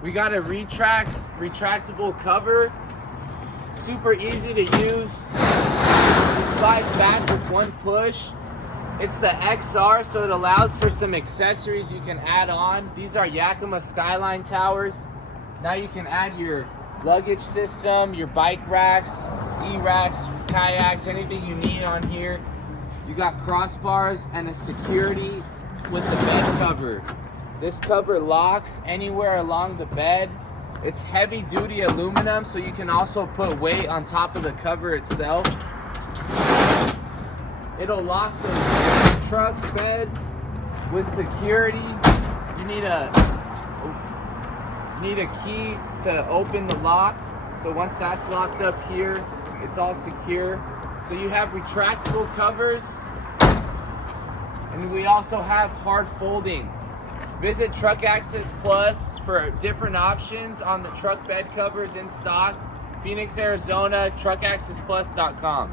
We got a retractable cover, super easy to use. It slides back with one push. It's the XR, so it allows for some accessories you can add on. These are Yakima Skyline towers. Now you can add your luggage system, your bike racks, ski racks, kayaks, anything you need on here. You got crossbars and a security with the bed cover. This cover locks anywhere along the bed. It's heavy duty aluminum, so you can also put weight on top of the cover itself. It'll lock the truck bed with security. You need a key to open the lock. So once that's locked up here, it's all secure. So you have retractable covers, and we also have hard folding. Visit Truck Access Plus for different options on the truck bed covers in stock. Phoenix, Arizona, truckaccessplus.com.